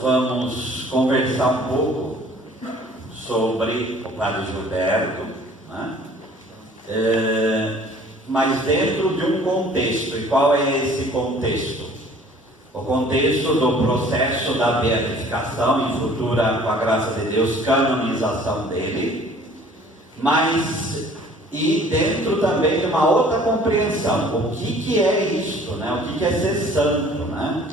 vamos conversar um pouco sobre o Padre Gilberto, né? Mas dentro de um contexto. E qual é esse contexto? O contexto do processo da beatificação, em futura, com a graça de Deus, canonização dele, mas e dentro também de uma outra compreensão, o que é isto, né? O que é ser santo, né?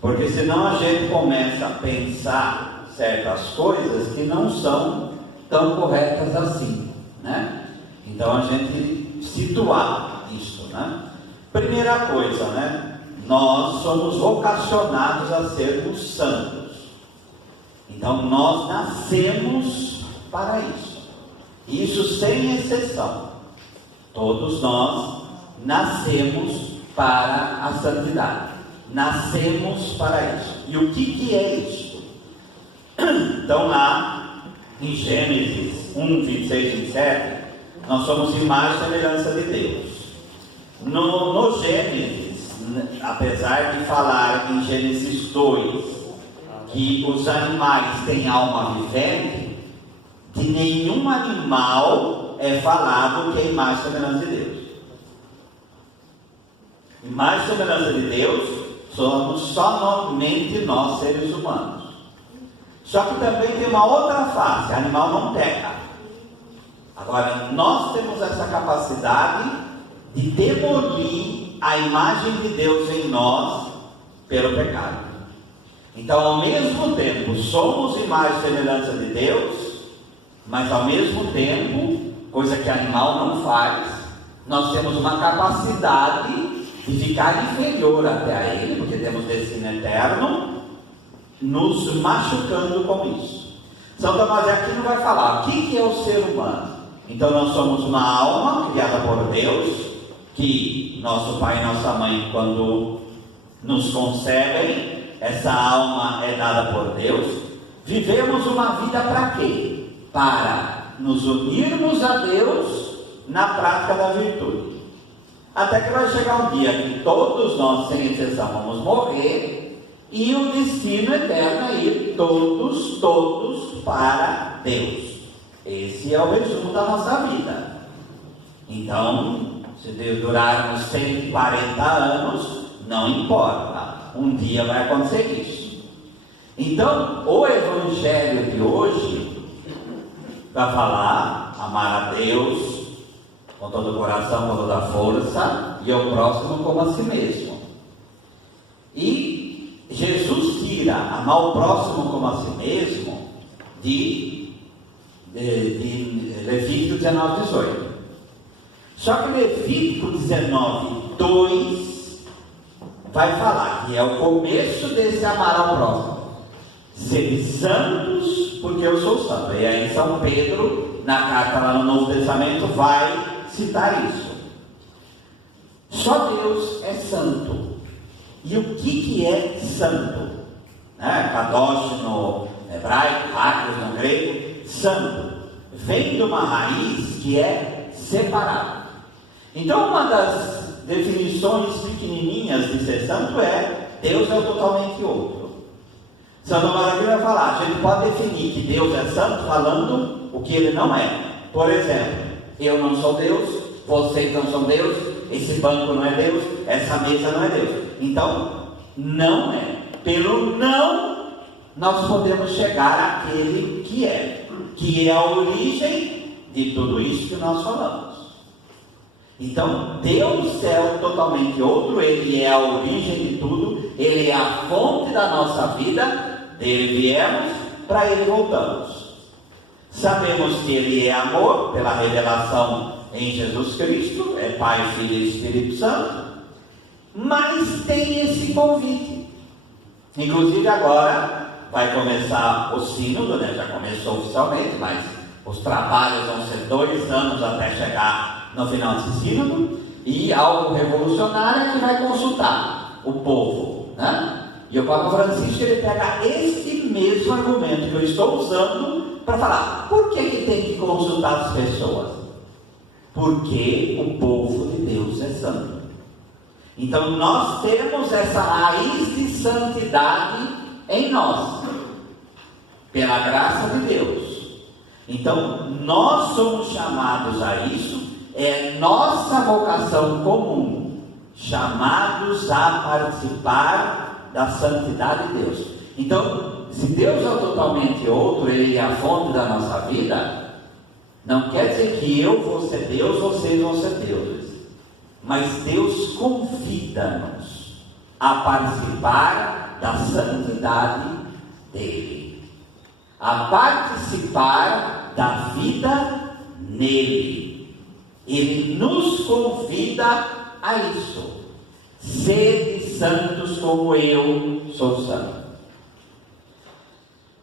Porque senão a gente começa a pensar certas coisas que não são tão corretas assim, né? Então a gente situar isso, né? Primeira coisa, né? Nós somos vocacionados a sermos santos. Então nós nascemos para isso. Isso sem exceção. Todos nós nascemos para a santidade. Nascemos para isso. E o que é isso? Então lá em Gênesis 1, 26 e 27, nós somos imagem e semelhança de Deus. No Gênesis, apesar de falar em Gênesis 2 que os animais têm alma vivente, que nenhum animal é falado que é imagem e semelhança de Deus. Imagem e semelhança de Deus somos somente nós, seres humanos. Só que também tem uma outra face: animal não peca. Agora, nós temos essa capacidade de demolir a imagem de Deus em nós pelo pecado. Então, ao mesmo tempo, somos imagem e semelhança de Deus, mas ao mesmo tempo, coisa que animal não faz, nós temos uma capacidade de ficar inferior até a Ele, porque temos destino eterno, nos machucando com isso. São Tomás de Aquino vai falar o que é o ser humano. Então nós somos uma alma criada por Deus, que nosso pai e nossa mãe, quando nos concebem, essa alma é dada por Deus. Vivemos uma vida para quê? Para nos unirmos a Deus na prática da virtude. Até que vai chegar um dia que todos nós, sem exceção, vamos morrer, e o destino eterno é ir todos para Deus. Esse é o resumo da nossa vida. Então, se durarmos 140 anos, não importa, um dia vai acontecer isso. Então, o Evangelho de hoje vai falar: amar a Deus com todo o coração, com toda a força, e ao próximo como a si mesmo. E Jesus tira amar o próximo como a si mesmo de Levítico 19, 18. Só que Levítico 19, 2 vai falar que é o começo desse amar ao próximo: sede santos, porque eu sou santo. E aí São Pedro, na carta lá no Novo Testamento, vai citar isso. Só Deus é santo. E o que é santo? Kadosh no hebraico, Hakos no grego. Santo vem de uma raiz que é separado. Então, uma das definições pequenininhas de ser santo é: Deus é o totalmente outro. São Tomás aqui vai falar: a gente pode definir que Deus é santo falando o que Ele não é. Por exemplo, eu não sou Deus, vocês não são Deus, esse banco não é Deus, essa mesa não é Deus. Então, não é. Pelo não, nós podemos chegar àquele que é a origem de tudo isso que nós falamos. Então, Deus é o totalmente outro, Ele é a origem de tudo, Ele é a fonte da nossa vida, dele viemos, para Ele voltamos. Sabemos que Ele é amor, pela revelação em Jesus Cristo, é Pai, Filho e Espírito Santo, mas tem esse convite. Inclusive agora vai começar o sínodo, já começou oficialmente, mas os trabalhos vão ser 2 anos até chegar no final desse sínodo, e algo revolucionário é que vai consultar o povo, E o Papa Francisco, ele pega esse mesmo argumento que eu estou usando para falar: por que tem que consultar as pessoas? Porque o povo de Deus é santo. Então nós temos essa raiz de santidade em nós, pela graça de Deus. Então, nós somos chamados a isso, é nossa vocação comum, chamados a participar da santidade de Deus. Então, se Deus é totalmente outro, Ele é a fonte da nossa vida, não quer dizer que eu vou ser Deus, vocês vão ser deuses, mas Deus convida-nos a participar da santidade dEle, a participar da vida nele. Ele nos convida a isso. Sede santos como eu sou santo.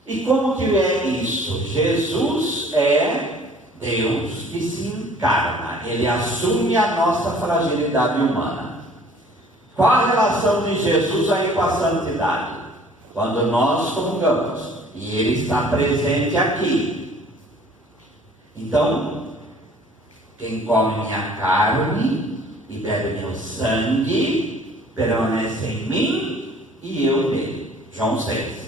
E como que é isso? Jesus é Deus que se encarna. Ele assume a nossa fragilidade humana. Qual a relação de Jesus aí com a santidade? Quando nós comungamos e Ele está presente aqui. Então, quem come minha carne e bebe meu sangue, permanece em mim e eu nele. João 6.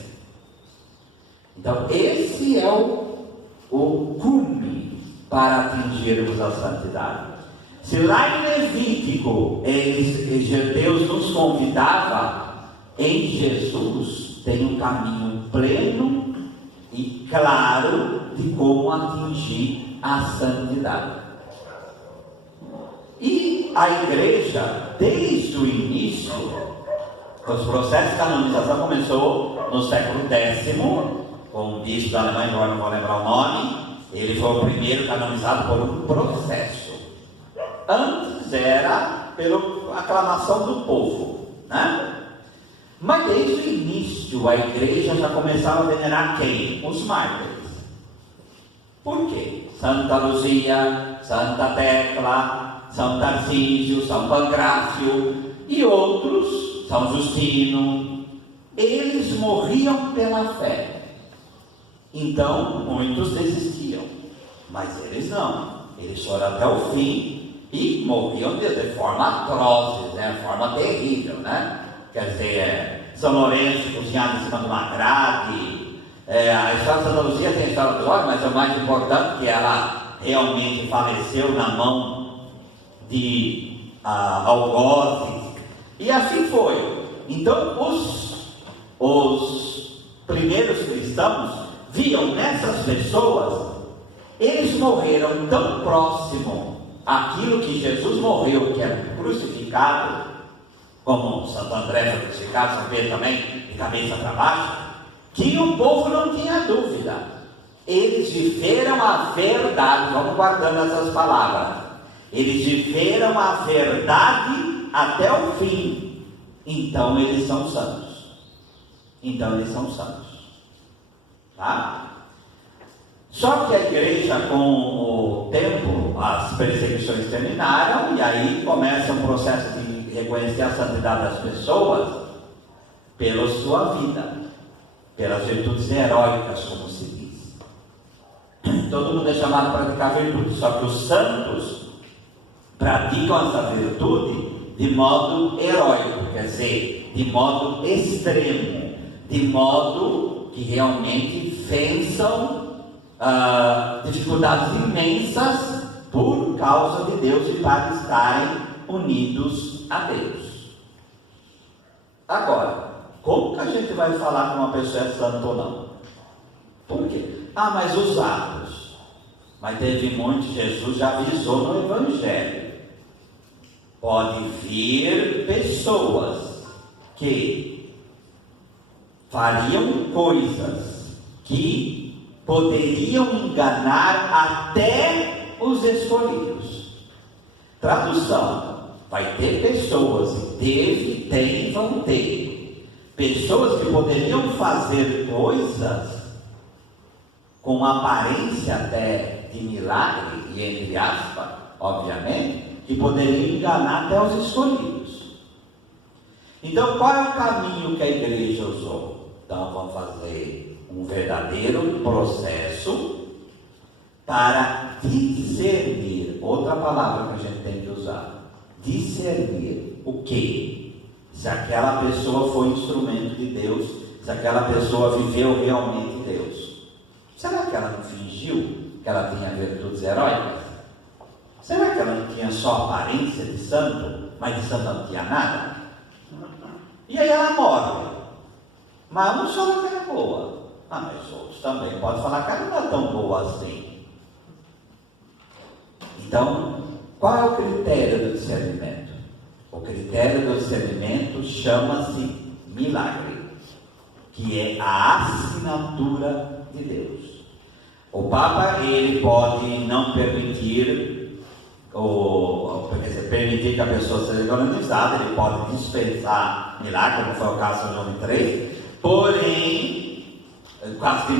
Então, esse é o cume para atingirmos a santidade. Se lá em Levítico Deus nos convidava, em Jesus tem um caminho pleno e claro de como atingir a santidade. E a igreja, desde o início, os processos de canonização começou no século X, com um bispo da Alemanha, agora não vou lembrar o nome. Ele foi o primeiro canonizado por um processo. Antes era pela aclamação do povo, né? Mas desde o início a igreja já começava a venerar quem? Os mártires. Por quê? Santa Luzia, Santa Tecla, São Tarcísio, São Pancrácio e outros, São Justino. Eles morriam pela fé. Então muitos desistiam, mas eles não. Eles foram até o fim e morriam de forma atroz, né? Forma terrível, né? Quer dizer, São Lourenço cozinhado em cima de uma grade. A história de Santa Luzia tem a história do óleo, mas é o mais importante que ela realmente faleceu na mão de algozes. E assim foi. Então os primeiros cristãos viam nessas pessoas, eles morreram tão próximo àquilo que Jesus morreu, que é crucificado, como Santo André foi crucificado, São Pedro também, de cabeça para baixo, que o povo não tinha dúvida. Eles viveram a verdade, vamos guardando essas palavras, eles viveram a verdade até o fim, então eles são santos. Então eles são santos. Tá? Só que a igreja, com o tempo, as perseguições terminaram, e aí começa um processo de reconhecer a santidade das pessoas pela sua vida, pelas virtudes heróicas, como se diz. Todo mundo é chamado a praticar virtude, só que os santos praticam essa virtude de modo heróico, quer dizer, de modo extremo, de modo que realmente vençam dificuldades imensas por causa de Deus e para estarem unidos a Deus. Agora, como que a gente vai falar que uma pessoa é santa ou não? Por quê? Mas os atos. Mas teve muito, Jesus já avisou no Evangelho. Pode vir pessoas que fariam coisas que poderiam enganar até os escolhidos. Tradução: vai ter pessoas, teve, tem, vão ter pessoas que poderiam fazer coisas com aparência até de milagre, e entre aspas, obviamente, que poderiam enganar até os escolhidos. Então, qual é o caminho que a igreja usou? Então, vamos fazer um verdadeiro processo para discernir. Outra palavra que a gente tem que usar: discernir o quê? Se aquela pessoa foi instrumento de Deus, se aquela pessoa viveu realmente Deus. Será que ela não fingiu que ela tinha virtudes heróicas? Será que ela não tinha só aparência de santo, mas de santo não tinha nada? E aí ela morre. Mas um só que era boa. Mas outros também podem falar que ela não é tão boa assim. Então, qual é o critério do discernimento? O critério do discernimento chama-se milagre, que é a assinatura de Deus. O Papa, ele pode não permitir, permitir que a pessoa seja canonizada, ele pode dispensar milagre, como foi o caso de João 23, porém, o caso de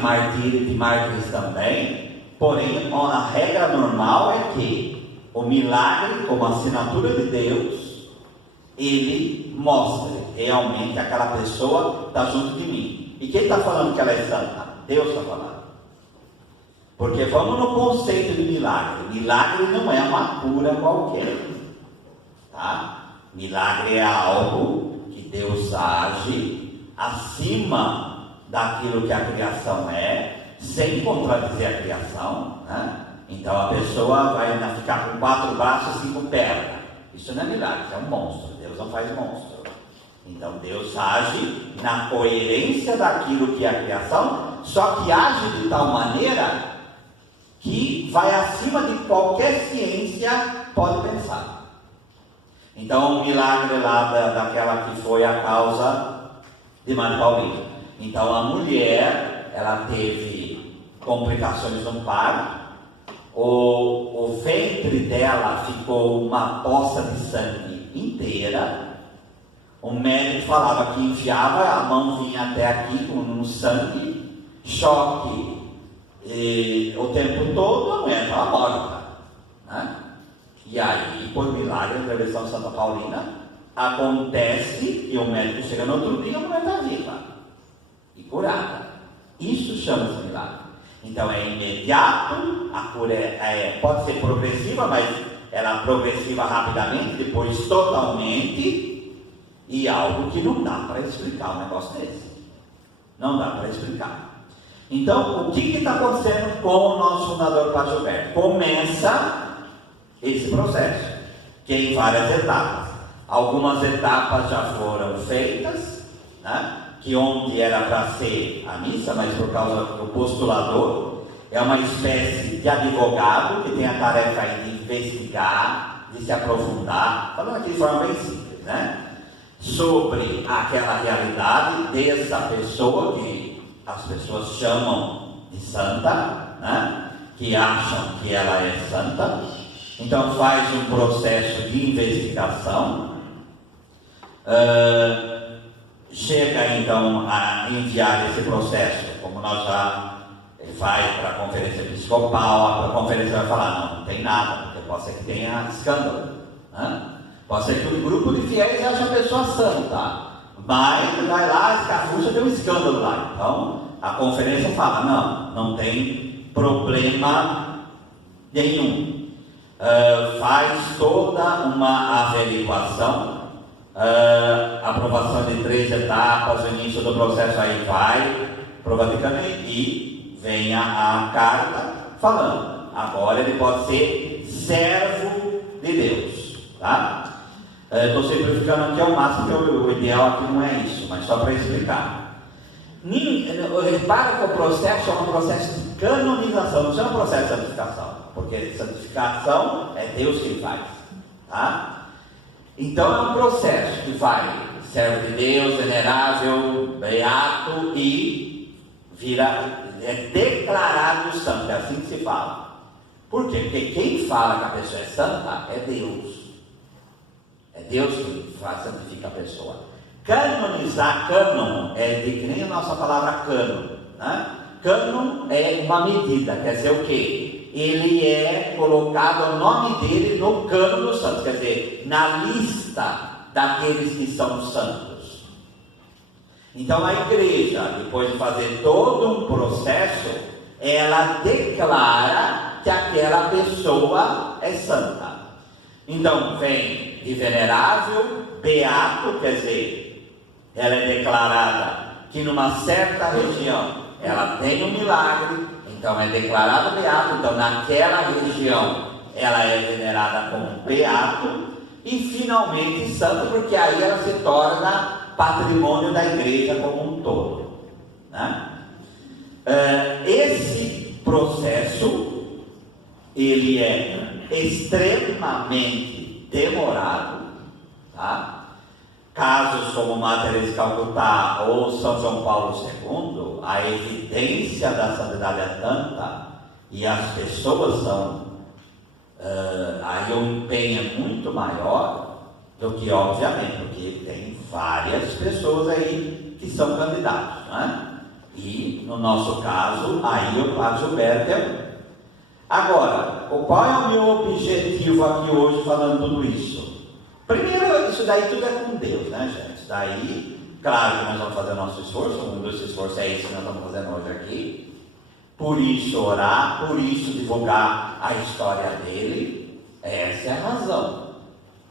mártires também, porém, a regra normal é que o milagre, como assinatura de Deus, ele mostra realmente aquela pessoa está junto de mim. E quem está falando que ela é santa? Deus está falando. Porque vamos no conceito de milagre. Milagre não é uma cura qualquer, tá? Milagre é algo que Deus age acima daquilo que a criação é, sem contradizer a criação, né? Então a pessoa vai ficar com 4 braços e 5 pernas. Isso não é milagre, isso é um monstro. Deus não faz monstro. Então Deus age na coerência daquilo que é a criação, só que age de tal maneira que vai acima de qualquer ciência pode pensar. Então o milagre lá daquela que foi a causa de Maria Paulina. Então a mulher, ela teve complicações no parto. O ventre dela ficou uma poça de sangue inteira. O médico falava que enfiava, a mão vinha até aqui com um sangue, choque, e o tempo todo a mulher estava morta, né? E aí, por milagre, na intervenção de Santa Paulina, acontece que o médico chega no outro dia e a mulher está viva e curada. Isso chama-se milagre. Então é imediato, a cura pode ser progressiva, mas ela é progressiva rapidamente, depois totalmente, e algo que não dá para explicar um negócio desse. Não dá para explicar. Então, o que está acontecendo com o nosso fundador Padre Gilberto? Começa esse processo, que é em várias etapas. Algumas etapas já foram feitas, né? Que ontem era para ser a missa, mas por causa do postulador, é uma espécie de advogado que tem a tarefa aí de investigar, de se aprofundar, falando aqui de forma bem simples, né? Sobre aquela realidade dessa pessoa que as pessoas chamam de santa, né? Que acham que ela é santa. Então faz um processo de investigação. Chega então a enviar esse processo, como nós já faz para a conferência episcopal. A conferência vai falar, não tem nada, porque pode ser que tenha escândalo, né? Pode ser que o grupo de fiéis ache a pessoa santa, mas vai lá, escafucha, tem um escândalo lá. Então a conferência fala, não tem problema nenhum. Faz toda uma averiguação, aprovação de 3 etapas, o início do processo aí vai para o Vaticano e vem a carta falando, agora ele pode ser servo de Deus, tá? Estou simplificando aqui ao máximo, porque o ideal aqui não é isso, mas só para explicar. Repara que o processo é um processo de canonização, não é um processo de santificação, porque santificação é Deus quem faz, tá? Então é um processo que vai servo de Deus, venerável, beato e é declarado santo, é assim que se fala. Por quê? Porque quem fala que a pessoa é santa é Deus. É Deus que santifica a pessoa. Canonizar, cânon, é de que nem a nossa palavra cânon, né? Cânon é uma medida, quer dizer o quê? Ele é colocado o nome dele no cânon dos santos, quer dizer, na lista daqueles que são santos. Então a igreja, depois de fazer todo um processo, ela declara que aquela pessoa é santa. Então vem de venerável, beato, quer dizer, ela é declarada que numa certa região ela tem um milagre, então é declarado beato, então naquela região ela é venerada como beato, e finalmente santo, porque aí ela se torna patrimônio da igreja como um todo, né? Esse processo, ele é extremamente demorado, tá? Casos como Madre Teresa de Calcutá ou São João Paulo II, a evidência da santidade é tanta e as pessoas são, aí o empenho é muito maior do que, obviamente, porque tem várias pessoas aí que são candidatos, né? E no nosso caso, aí o Padre Gilberto é um. Agora, qual é o meu objetivo aqui hoje falando tudo isso? Primeiro, isso daí tudo é com Deus, né, gente? Isso daí, claro que nós vamos fazer o nosso esforço, um dos esforços é isso que nós estamos fazendo hoje aqui. Por isso orar, por isso divulgar a história dele, essa é a razão,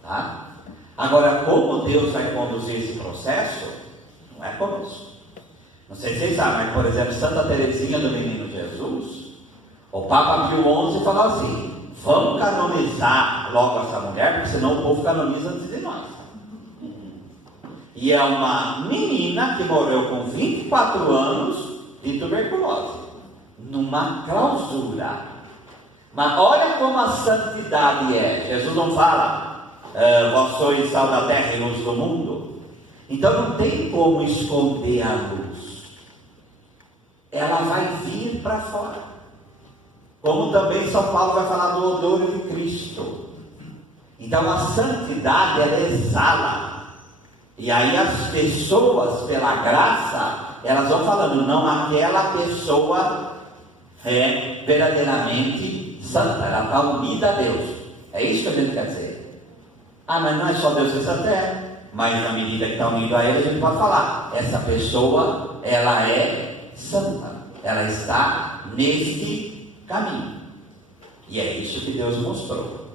tá? Agora, como Deus vai conduzir esse processo, não é conosco. Não sei se vocês sabem, mas, por exemplo, Santa Teresinha do Menino Jesus, o Papa Pio XI falou assim: vamos canonizar logo essa mulher, porque senão o povo canoniza antes de nós. E é uma menina que morreu com 24 anos de tuberculose, numa clausura. Mas olha como a santidade é. Jesus não fala, vós sois sal da terra e luz do mundo. Então não tem como esconder a luz. Ela vai vir para fora. Como também São Paulo vai falar do odor de Cristo. Então a santidade, ela exala. E aí as pessoas, pela graça, elas vão falando, não, aquela pessoa é verdadeiramente santa, ela está unida a Deus. É isso que a gente quer dizer. Ah, mas não é só Deus que santa, mas na medida que está unido a Ele, a gente pode falar, essa pessoa, ela é santa, ela está neste caminho. E é isso que Deus mostrou.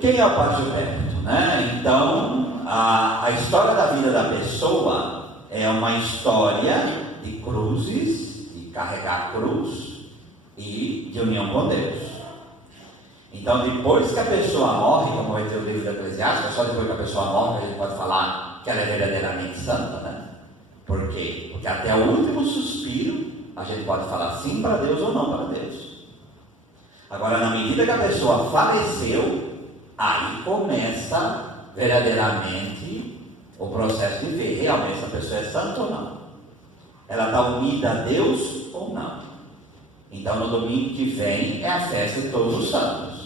Quem é o Padre Gilberto, né? Então, a história da vida da pessoa é uma história de cruzes, de carregar cruz e de união com Deus. Então, depois que a pessoa morre, como vai ter o livro da Eclesiástica, só depois que a pessoa morre a gente pode falar que ela é verdadeiramente santa, né? Por quê? Porque até o último suspiro a gente pode falar sim para Deus ou não para Deus. Agora, na medida que a pessoa faleceu, aí começa verdadeiramente o processo de ver realmente se a pessoa é santa ou não. Ela está unida a Deus ou não. Então, no domingo que vem é a festa de todos os santos.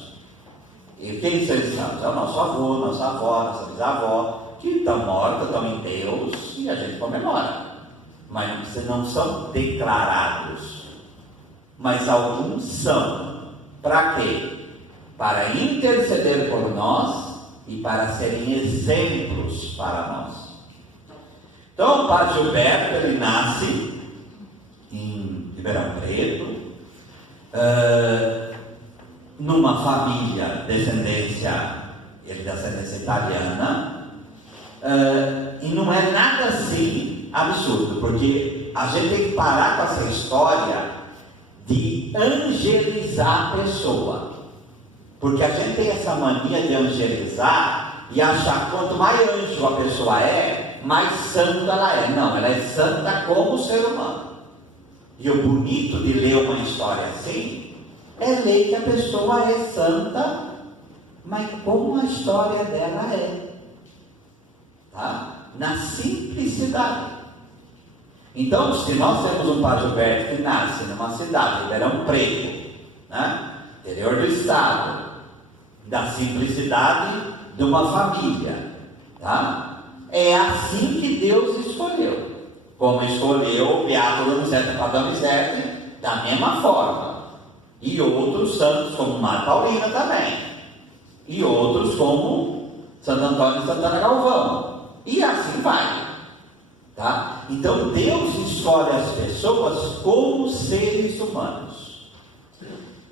E quem são os santos? É o nosso avô, nossa avó, nossa bisavó, que estão mortos, estão em Deus, e a gente comemora. Mas não são declarados. Mas alguns são. Para quê? Para interceder por nós e para serem exemplos para nós. Então, o Padre Gilberto, ele nasce em Ribeirão Preto, numa família de descendência italiana, e não é nada assim absurdo, porque a gente tem que parar com essa história de angelizar a pessoa, porque a gente tem essa mania de angelizar e achar que quanto mais anjo a pessoa é, mais santa ela é. Não, ela é santa como ser humano. E o bonito de ler uma história assim é ler que a pessoa é santa, mas como a história dela é, tá? Na simplicidade. Então, se nós temos um Padre Gilberto que nasce numa cidade, Ribeirão Preto, né? Interior do estado, da simplicidade de uma família, tá? É assim que Deus escolheu. Como escolheu o Beato Donizete Padronizete, da mesma forma. E outros santos, como Madre Paulina também. E outros como Santo Antônio e Santana Galvão. E assim vai. Tá? Então Deus escolhe as pessoas como seres humanos.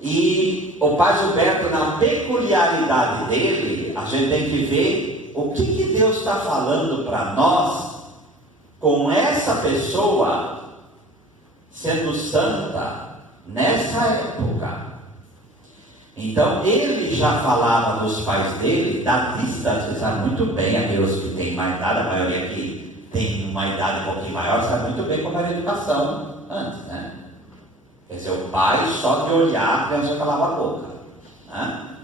E o Padre Gilberto, na peculiaridade dele, a gente tem que ver o que Deus está falando para nós com essa pessoa sendo santa nessa época. Então ele já falava dos pais dele da distância, sabe muito bem, aqueles que têm mais idade, a maioria que tem uma idade um pouquinho maior, sabe muito bem como era a educação antes, né? Quer dizer, o pai só de olhar a criança calava a boca, né?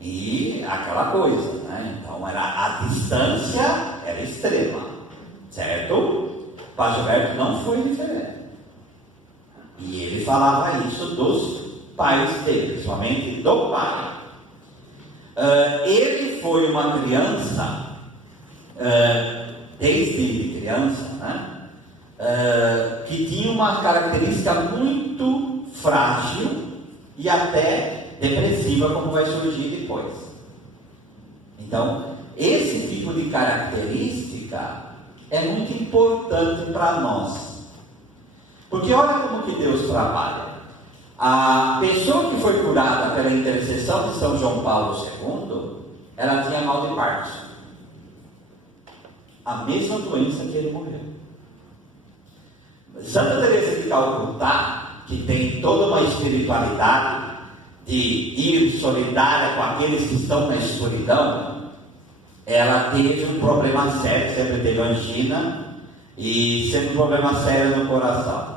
E aquela coisa, né? Então a distância era extrema, certo? O Padre Gilberto não foi diferente. E ele falava isso dos pais dele, principalmente do pai. Ele foi uma criança, desde criança, né? Que tinha uma característica muito frágil e até depressiva, como vai surgir depois. Então, esse tipo de característica é muito importante para nós, porque olha como que Deus trabalha. A pessoa que foi curada pela intercessão de São João Paulo II, ela tinha mal de Parkinson, a mesma doença que ele morreu. Santa Teresa de Calcutá, que tem toda uma espiritualidade de ir solidária com aqueles que estão na escuridão, ela teve um problema sério, sempre teve angina e sempre um problema sério no coração.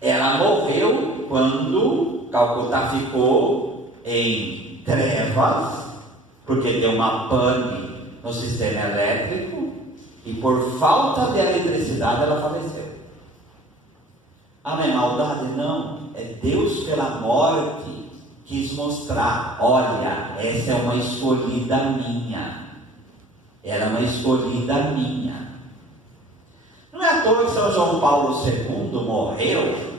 Ela morreu quando Calcutá ficou em trevas, porque deu uma pane no sistema elétrico e por falta de eletricidade ela faleceu. Ah, não é maldade? Não, é Deus pela morte quis mostrar, olha, essa é uma escolhida minha. Era uma escolhida minha. Não é à toa que São João Paulo II morreu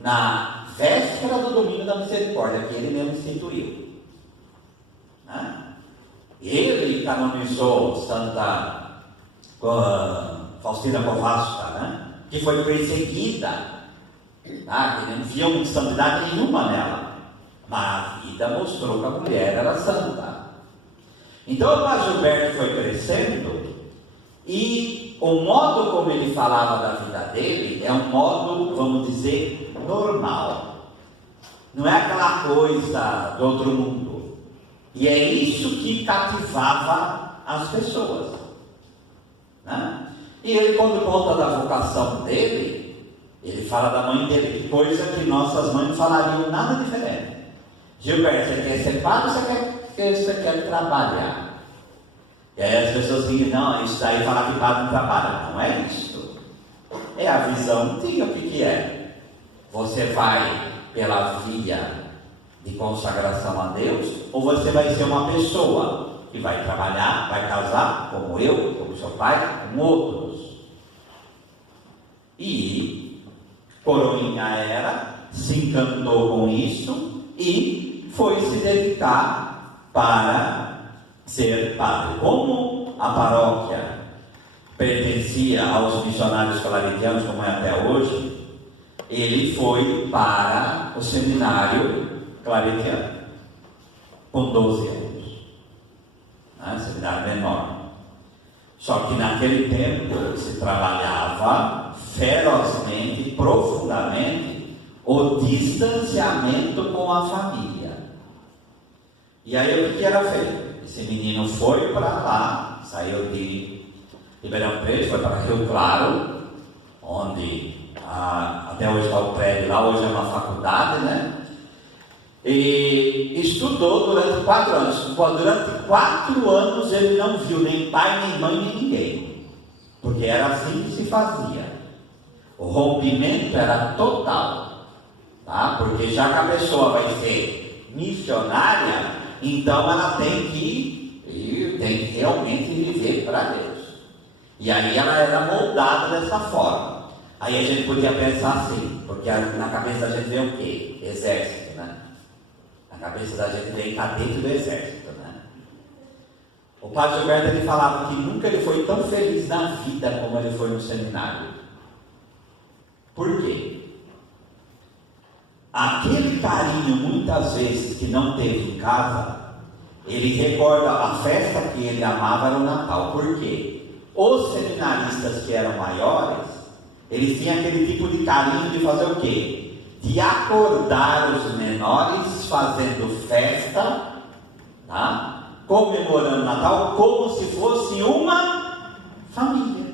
na véspera do Domingo da Misericórdia, que ele mesmo instituiu, né? Ele canonizou Santa Faustina Kowalska, né? Que foi perseguida, tá? Que não viu santidade nenhuma nela, mas a vida mostrou que a mulher era santa. Então o Padre Gilberto foi crescendo e o modo como ele falava da vida dele é um modo, vamos dizer, normal. Não é aquela coisa do outro mundo. E é isso que cativava as pessoas, né? E ele, quando conta da vocação dele, ele fala da mãe dele, coisa que nossas mães falariam nada diferente. Gilberto, você quer ser padre ou você quer trabalhar? E aí as pessoas dizem, não, isso daí fala que padre não trabalha. Não é isso. É a visão antiga. O que é? Você vai pela via de consagração a Deus, ou você vai ser uma pessoa que vai trabalhar, vai casar, como eu, como seu pai, com outros. E Coroinha se encantou com isso e foi se dedicar para ser padre. Como a paróquia pertencia aos missionários claretianos, como é até hoje, ele foi para o seminário claretiano com 12 anos, né? Seminário menor. Só que naquele tempo se trabalhava ferozmente, profundamente, o distanciamento com a família. E aí o que era feito? Esse menino foi para lá, saiu de Ribeirão Preto, foi para Rio Claro, onde até hoje está o prédio lá, hoje é uma faculdade, né? E estudou durante 4 anos. Durante 4 anos ele não viu nem pai, nem mãe, nem ninguém, porque era assim que se fazia. O rompimento era total, tá? Porque já que a pessoa vai ser missionária, então ela tem que realmente viver para Deus. E aí ela era moldada dessa forma. Aí a gente podia pensar assim, porque na cabeça da gente vem o quê? Exército, né? Na cabeça da gente vem cadete do exército, né? O Padre Gilberto, ele falava que nunca ele foi tão feliz na vida como ele foi no seminário. Por quê? Aquele carinho, muitas vezes, que não teve em casa, ele recorda a festa que ele amava era o Natal. Por quê? os seminaristas que eram maiores, eles tinham aquele tipo de carinho de fazer o quê? De acordar os menores fazendo festa, tá? Comemorando Natal, como se fosse uma família.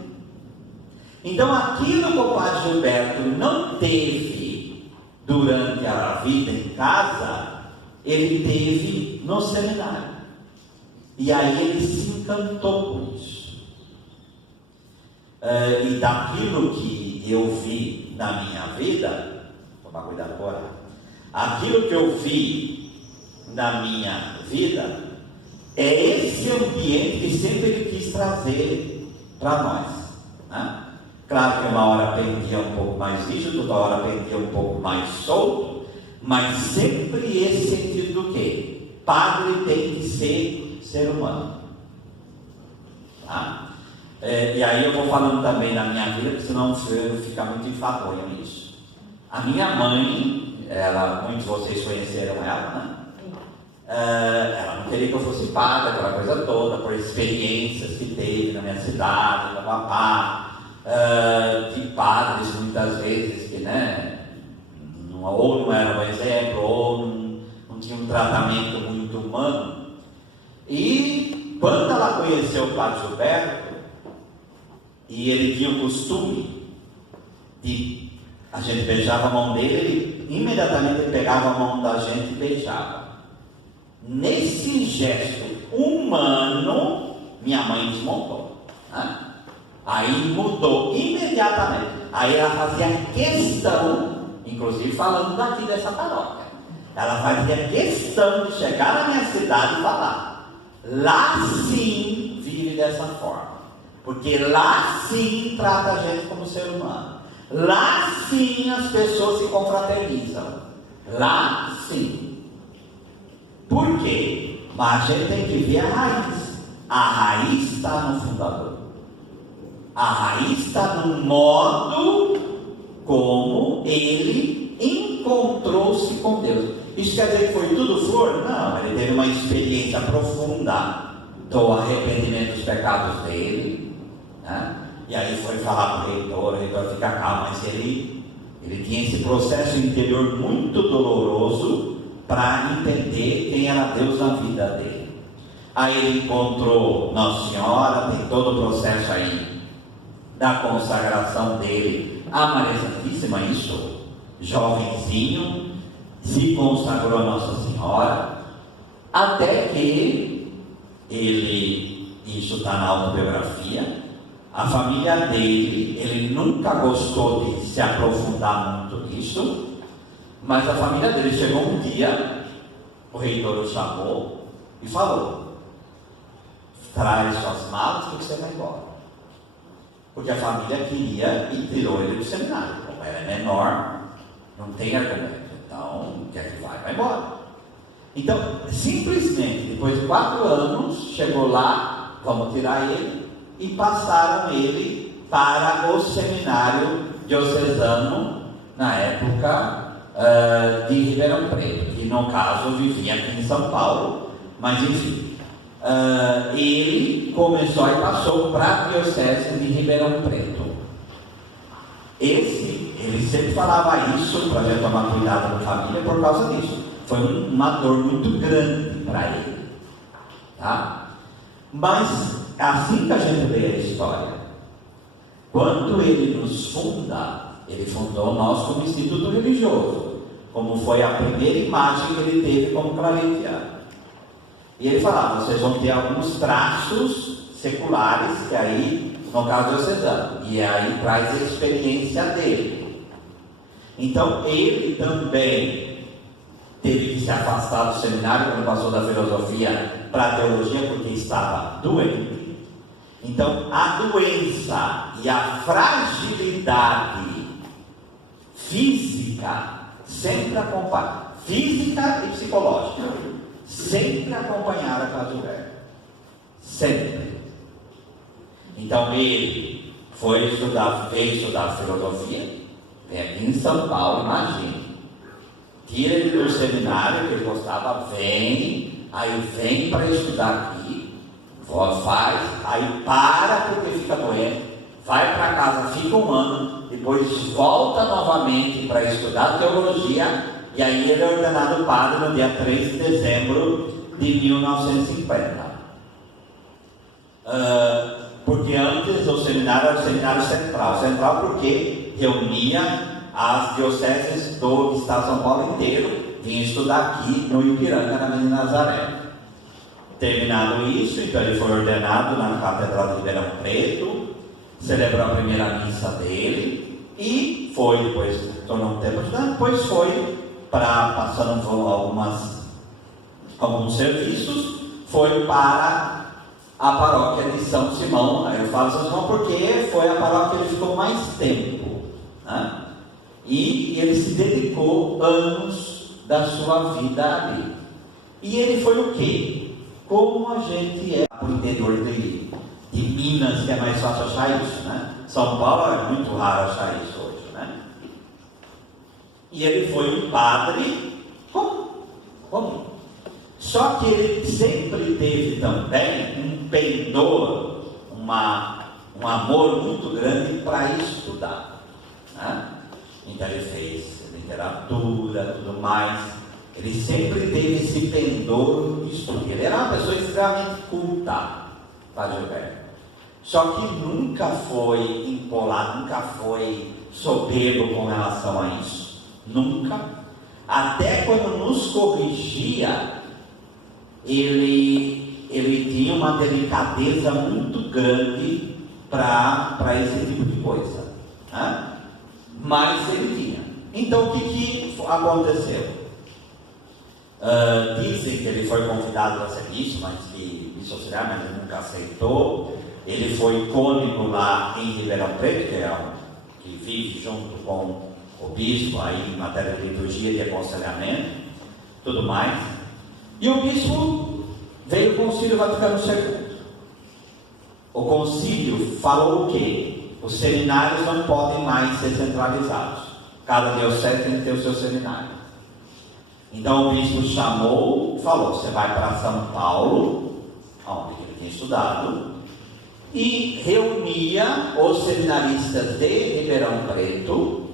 Então aquilo que o padre Gilberto não teve durante a vida em casa, ele teve no seminário. E aí ele se encantou com isso. E daquilo que eu vi na minha vida, tomar cuidado agora, aquilo que eu vi na minha vida, é esse ambiente que sempre ele quis trazer para nós, né? Claro que uma hora pendia um pouco mais rígido, outra hora pendia um pouco mais solto, mas sempre esse sentido do quê? Padre tem que ser humano, tá? E aí eu vou falando também da minha vida, porque senão eu ficar muito enfadonho nisso. A minha mãe, muitos de vocês conheceram ela, né? Ela não queria que eu fosse padre, aquela coisa toda, por experiências que teve na minha cidade, de padres muitas vezes que, né, ou não era um exemplo, ou não tinha um tratamento muito humano. E quando ela conheceu o padre Gilberto, e ele tinha o costume de, a gente beijava a mão dele, imediatamente ele pegava a mão da gente e beijava. Nesse gesto humano, minha mãe desmontou, né? Aí mudou imediatamente. Aí ela fazia questão, inclusive falando daqui dessa paróquia, ela fazia questão de chegar na minha cidade e falar: lá sim vive dessa forma, porque lá sim trata a gente como ser humano, lá sim as pessoas se confraternizam, lá sim. Por quê? Mas a gente tem que ver a raiz. A raiz está no fundador. A raiz está no modo como ele encontrou-se com Deus. Isso quer dizer que foi tudo flor? Não, ele teve uma experiência profunda do arrependimento dos pecados dele, né? E aí foi falar para o reitor fica calmo, mas ele tinha esse processo interior muito doloroso para entender quem era Deus na vida dele. Aí ele encontrou Nossa Senhora, tem todo o processo aí da consagração dele a Maria Santíssima, isso, jovenzinho, se consagrou a Nossa Senhora, até que ele, isso está na autobiografia, a família dele, ele nunca gostou de se aprofundar muito nisso, mas a família dele chegou um dia, o reitor o chamou e falou: traz suas malas que você vai embora. Porque a família queria e tirou ele do seminário. Como era menor, não tem argumento. Então, quer que vai embora. Então, simplesmente, depois de 4 anos, chegou lá, vamos tirar ele, e passaram ele para o seminário diocesano, na época de Ribeirão Preto, que no caso vivia aqui em São Paulo, mas enfim. Ele começou e passou para a diocese de Ribeirão Preto. Ele sempre falava isso para a gente tomar cuidado com a família por causa disso. Foi uma dor muito grande para ele, tá? Mas assim que a gente lê a história, quando ele nos funda, ele fundou nós como instituto religioso, como foi a primeira imagem que ele teve como claretiano. E ele falava: vocês vão ter alguns traços seculares, que aí, no caso diocesano, e aí traz a experiência dele. Então, ele também teve que se afastar do seminário quando passou da filosofia para a teologia, porque estava doente. Então, a doença e a fragilidade física sempre acompanham, física e psicológica, sempre acompanharam a Padre Gilberto, sempre. Então ele veio estudar filosofia, vem aqui em São Paulo, imagine, tira ele do seminário que ele gostava, vem para estudar aqui, faz, aí para porque fica doente, vai para casa, fica um ano, depois volta novamente para estudar teologia, e aí ele é ordenado padre no dia 3 de dezembro de 1950. Porque antes o seminário era o seminário central porque reunia as dioceses do estado de São Paulo inteiro, vinha estudar aqui no Ipiranga, na Menina Nazaré. Terminado isso, então ele foi ordenado na Catedral de Ribeirão Preto, celebrou a primeira missa dele e foi, depois tornou um tempo estudante, depois foi para, passando alguns serviços, foi para a paróquia de São Simão. Aí eu falo São Simão porque foi a paróquia que ele ficou mais tempo, né? E ele se dedicou anos da sua vida ali. E ele foi o quê? Como a gente é para o interior de Minas, que é mais fácil achar isso, né? São Paulo é muito raro achar isso hoje, né? E ele foi um padre comum. Só que ele sempre teve também um pendor, um amor muito grande para estudar, né? Então ele fez literatura, tudo mais. Ele sempre teve esse pendor de estudo. Ele era uma pessoa extremamente culta, Padre Gilberto. Só que nunca foi empolado, nunca foi soberbo com relação a isso. Nunca. Até quando nos corrigia, ele tinha uma delicadeza muito grande para esse tipo de coisa, né? Mas ele tinha. Então o que aconteceu? Dizem que ele foi convidado a ser bispo, mas ele nunca aceitou. Ele foi cônego lá em Ribeirão Preto, que vive junto com o bispo aí em matéria de liturgia, de aconselhamento, tudo mais. E o bispo veio o Concílio Vaticano II. O concílio falou o quê? Os seminários não podem mais ser centralizados. Cada diocese tem que ter o seu seminário. Então o bispo chamou, falou: você vai para São Paulo, onde ele tinha estudado, e reunia os seminaristas de Ribeirão Preto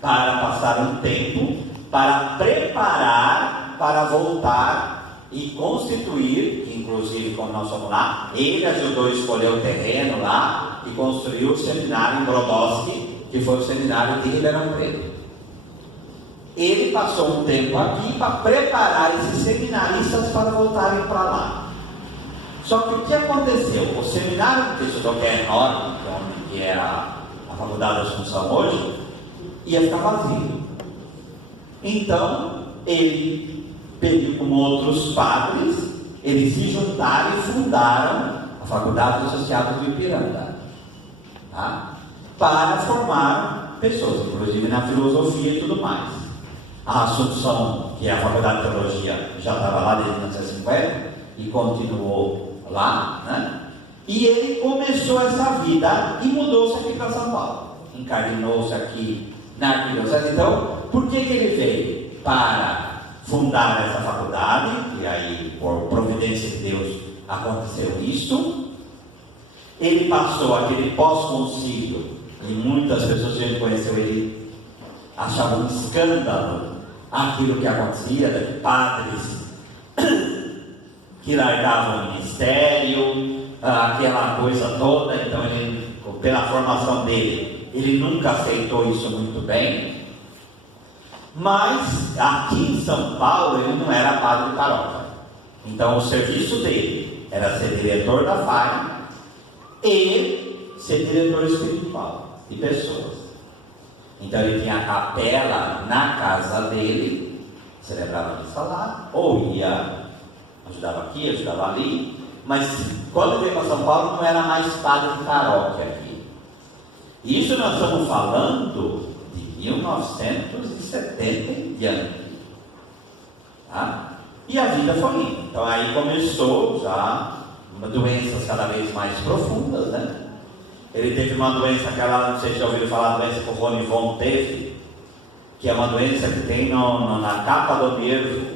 para passar um tempo, para preparar, para voltar e constituir, inclusive quando nós fomos lá, ele ajudou a escolher o terreno lá e construiu o seminário em Brodowski, que foi o seminário de Ribeirão Preto. Ele passou um tempo aqui para preparar esses seminaristas para voltarem para lá. Só que o que aconteceu? O seminário que estudou, que é enorme, que é a Faculdade da Assunção hoje, ia ficar vazio. Então, ele pediu com outros padres, eles se juntaram e fundaram a Faculdade dos Associados do Ipiranga, tá? Para formar pessoas, inclusive na filosofia e tudo mais. A Assunção, que é a Faculdade de Teologia, já estava lá desde 1950 e continuou lá, né? E ele começou essa vida e mudou-se aqui para São Paulo, encardinou-se aqui na Arquidiocese. Então, por que ele veio? Para fundar essa faculdade, e aí, por providência de Deus, aconteceu isso. Ele passou aquele pós-concílio, e muitas pessoas que ele conheceu, ele achava um escândalo aquilo que acontecia, de padres que largavam o ministério, aquela coisa toda. Então ele, pela formação dele, ele nunca aceitou isso muito bem. Mas aqui em São Paulo ele não era padre de paróquia. Então o serviço dele era ser diretor da FAI e ser diretor espiritual de pessoas. Então ele tinha a capela na casa dele, celebrava missa lá, ou ia, ajudava aqui, ajudava ali. Mas quando veio para São Paulo não era mais padre de paróquia aqui. Isso nós estamos falando de 1970 em diante, tá? E a vida foi indo. Então aí começou já doenças cada vez mais profundas, né? Ele teve uma doença, aquela, não sei se já ouviram falar, a doença que o Rony Von teve, que é uma doença que tem na capa do nervo,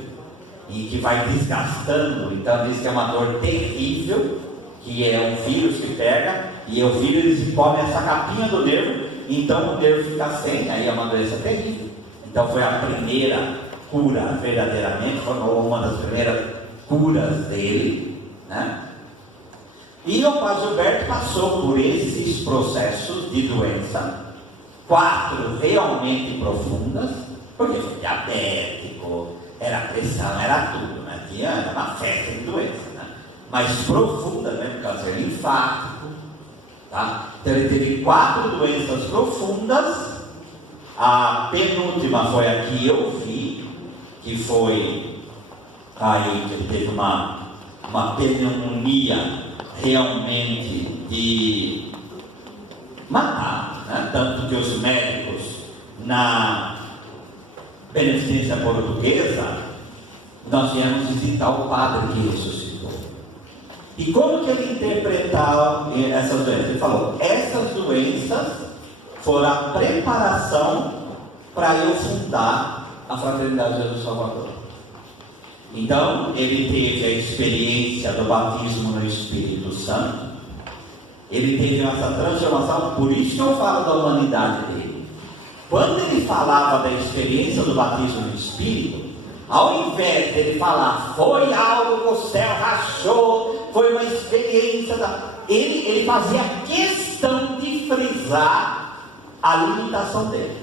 e que vai desgastando. Então diz que é uma dor terrível, que é um vírus que pega, e o vírus come essa capinha do nervo, então o nervo fica sem, aí é uma doença terrível. Então foi a primeira cura, verdadeiramente, foi uma das primeiras curas dele, né? E o Padre Gilberto passou por esses processos de doença, 4 realmente profundas, porque foi diabético, era pressão, era tudo, né? Era uma festa de doença, né? Mas profunda, né? Câncer linfático, tá? Então ele teve 4 doenças profundas. A penúltima foi a que eu vi, que foi aí que ele teve uma pneumonia realmente de matar, né? Tanto que os médicos na Beneficência Portuguesa, nós viemos visitar o padre que ressuscitou. E como que ele interpretava essas doenças? Ele falou: essas doenças foram a preparação para eu fundar a Fraternidade de Jesus Salvador. Então, ele teve a experiência do batismo no Espírito Santo, ele teve essa transformação, por isso que eu falo da humanidade dele. Quando ele falava da experiência do batismo no Espírito, ao invés de ele falar, foi algo que o céu rachou, foi uma experiência, ele fazia questão de frisar a limitação dele.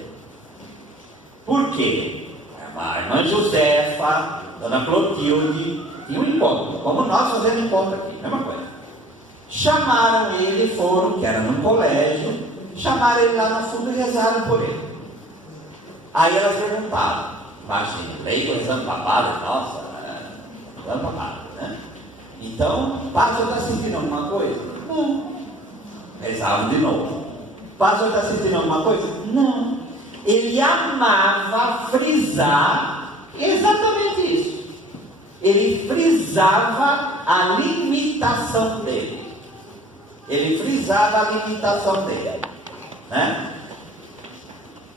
Por quê? A irmã Josefa, Dona Clotilde, tinha um encontro, como nós fazemos encontro aqui, mesma coisa. Chamaram ele, foram, que era num colégio, chamaram ele lá no fundo e rezaram por ele. Aí elas perguntavam, imagina, leigo rezando para padre, nossa, rezando para padre, né? Então, padre, está sentindo alguma coisa? Não. Rezavam de novo. Padre, está sentindo alguma coisa? Não. Ele amava frisar exatamente isso. Ele frisava a limitação dele. Ele frisava a limitação dele, né?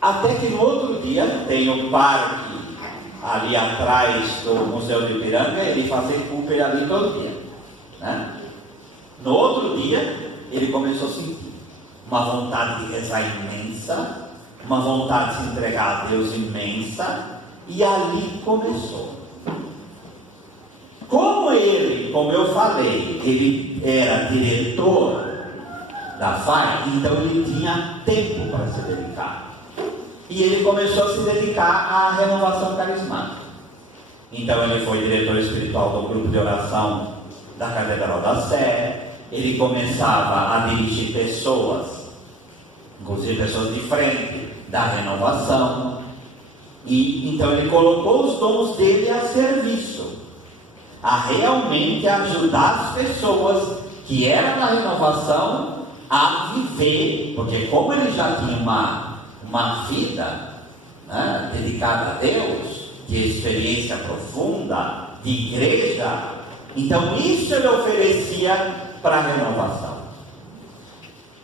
Até que no outro dia tem um parque ali atrás do Museu de Ipiranga, ele fazia Cooper ali todo dia, né? No outro dia ele começou a sentir uma vontade de rezar imensa, uma vontade de se entregar a Deus imensa, e ali começou. Como eu falei, ele era diretor da FAI, então ele tinha tempo para se dedicar. E ele começou a se dedicar à renovação carismática. Então ele foi diretor espiritual do grupo de oração da Catedral da Sé. Ele começava a dirigir pessoas, inclusive pessoas de frente da renovação. E então ele colocou os dons dele a serviço, a realmente ajudar as pessoas que eram da renovação a viver, porque como ele já tinha uma vida, né, dedicada a Deus, de experiência profunda, de igreja, então isso ele oferecia para a renovação.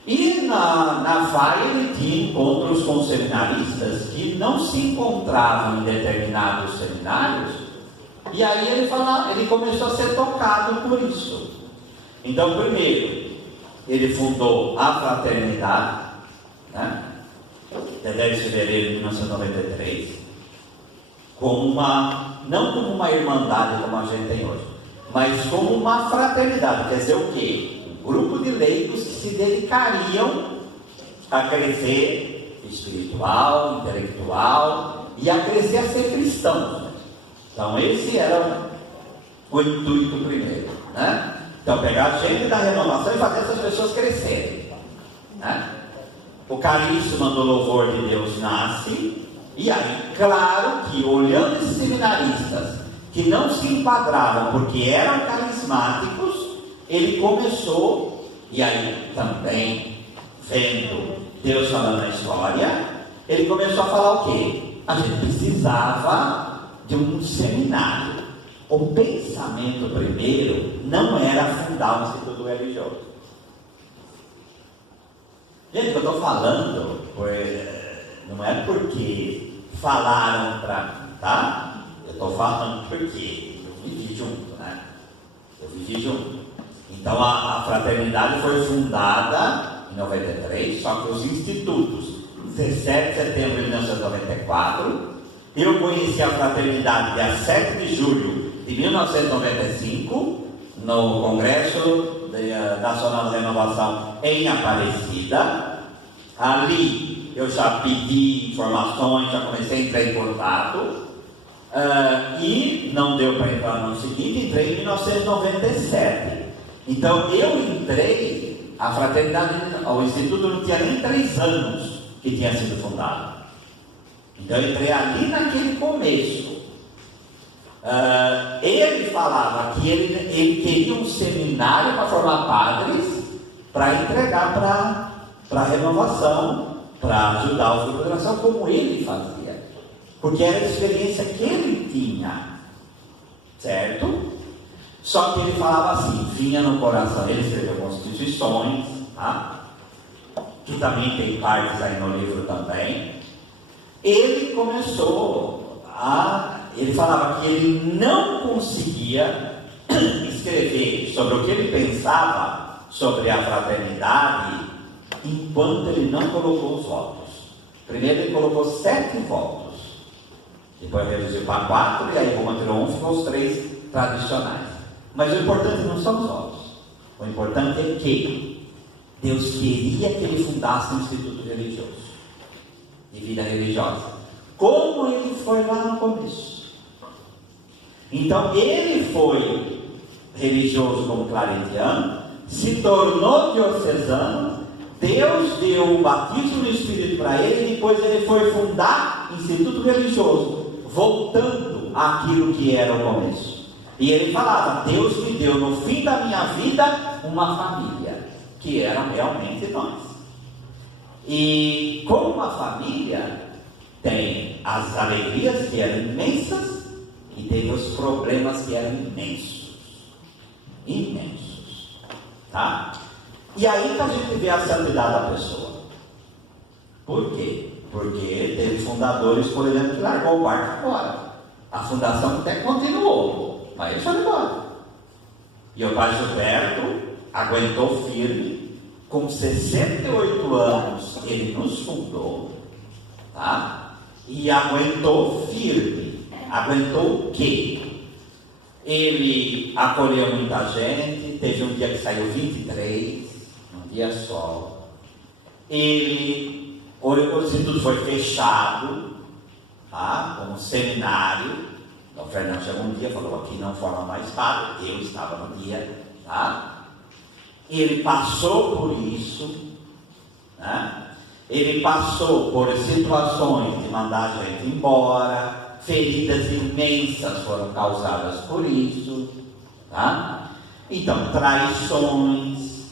E na FAI ele tinha encontros com seminaristas que não se encontravam em determinados seminários, e aí ele começou a ser tocado por isso. Então, primeiro, ele fundou a Fraternidade, né? 10 de fevereiro de 1993, não como uma irmandade como a gente tem hoje, mas como uma fraternidade. Quer dizer o quê? Um grupo de leigos que se dedicariam a crescer espiritual, intelectual e a crescer a ser cristãos. Então esse era o intuito primeiro, né? Então pegar gente da renovação e fazer essas pessoas crescerem, né? O carisma do louvor de Deus nasce, e aí, claro que olhando esses seminaristas que não se enquadravam porque eram carismáticos, ele começou, e aí também vendo Deus falando na história, ele começou a falar o quê? A gente precisava de um seminário. O pensamento primeiro não era fundar um instituto religioso. Gente, o que eu estou falando não é porque falaram para mim, tá? Eu estou falando porque vivi junto, né? Eu vivi junto. Então a fraternidade foi fundada em 93, só que os institutos, 17 de setembro de 1994, eu conheci a fraternidade dia 7 de julho de 1995, no Congresso Nacional de Renovação em Aparecida. Ali eu já pedi informações, já comecei a entrar em contato, e não deu para entrar no seguinte, entrei em 1997. Então eu entrei, a fraternidade, o Instituto não tinha nem 3 anos que tinha sido fundado. Então eu entrei ali naquele começo. Ele falava que ele queria um seminário para formar padres, para entregar para a renovação, para ajudar os grupos de oração, como ele fazia, porque era a experiência que ele tinha, certo? Só que ele falava assim, vinha no coração, ele escreveu Constituições, tá? Que também tem partes aí no livro também. Ele começou ele falava que ele não conseguia escrever sobre o que ele pensava sobre a fraternidade enquanto ele não colocou os votos. Primeiro ele colocou 7 votos, depois reduziu para 4, e aí Roma tirou 1, ficou os 3 tradicionais. Mas o importante não são os votos, o importante é que Deus queria que ele fundasse um instituto religioso, de vida religiosa, como ele foi lá no começo. Então ele foi religioso como claretiano, se tornou diocesano, Deus deu o batismo do Espírito para ele, e depois ele foi fundar instituto religioso, voltando àquilo que era o começo. E ele falava, Deus me deu no fim da minha vida uma família, que eram realmente nós. E como uma família tem as alegrias que eram imensas e tem os problemas que eram imensos, tá? E aí que a gente vê a santidade da pessoa. Por quê? Porque teve fundadores, por exemplo, que largou o barco fora. A fundação até continuou, mas ele foi embora. E o pai Gilberto aguentou firme, com 68 anos ele nos fundou, tá? E aguentou firme. Aguentou o quê? Ele acolheu muita gente, teve um dia que saiu 23, um dia só. O instituto foi fechado, tá? Como seminário. Então o Fernando chegou um dia e falou, aqui não forma mais padre. Eu estava no dia, tá? Ele passou por isso, né? Ele passou por situações de mandar a gente embora, feridas imensas foram causadas por isso, tá? Então, traições.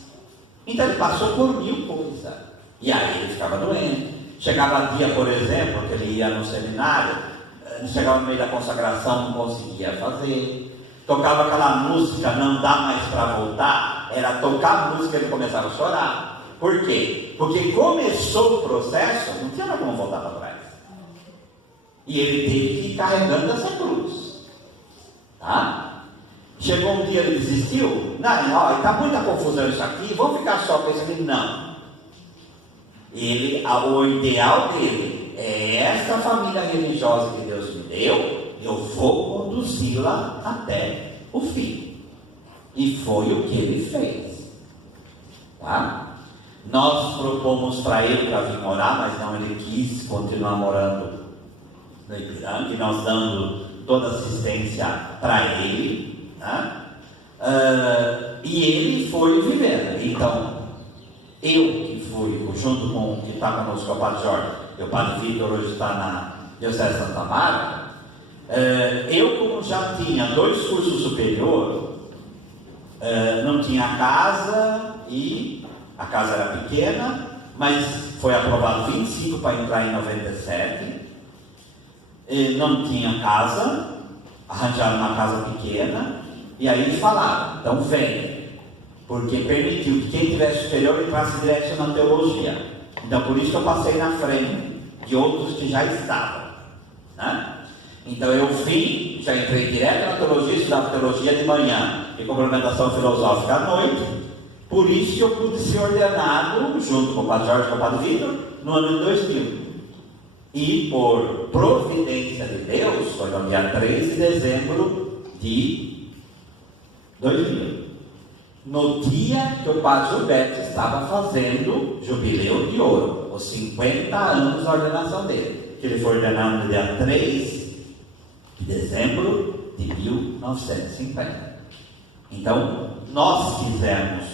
Então ele passou por 1000 coisas. E aí ele ficava doente. Chegava dia, por exemplo, que ele ia no seminário, chegava no meio da consagração, não conseguia fazer. Tocava aquela música, não dá mais para voltar. Era tocar a música e ele começava a chorar. Por quê? Porque começou o processo, não tinha como voltar para trás. E ele teve que ir carregando essa cruz, tá? Chegou um dia, ele desistiu. Não, está muita confusão isso aqui, vamos ficar só com isso aqui. Não. O ideal dele é essa família religiosa que Deus me deu, eu vou conduzi-la até o fim. E foi o que ele fez, tá? Nós propomos para ele para vir morar, mas não, ele quis continuar morando no Ipiranga, e nós dando toda assistência para ele, né? E ele foi vivendo. Então, eu que fui, junto com o que está conosco, o Padre Jorge, e o Padre Vitor hoje está na Diocese de Santa Marta, eu, como já tinha 2 cursos superiores, não tinha casa, e a casa era pequena, mas foi aprovado 25 para entrar em 97. Não tinha casa, arranjaram uma casa pequena, e aí eles falaram, então vem, porque permitiu que quem tivesse superior entrasse direto na teologia. Então por isso que eu passei na frente de outros que já estavam, né? Então eu vim já entrei direto na teologia, estudava teologia de manhã e complementação filosófica à noite. Por isso que eu pude ser ordenado, junto com o Padre Jorge e com o Padre Vitor, no ano de 2000. E por providência de Deus, foi no dia 3 de dezembro de 2000. No dia que o Padre Gilberto estava fazendo jubileu de ouro, os 50 anos da ordenação dele, que ele foi ordenado no dia 3 de dezembro de 1950. Então, nós quisemos,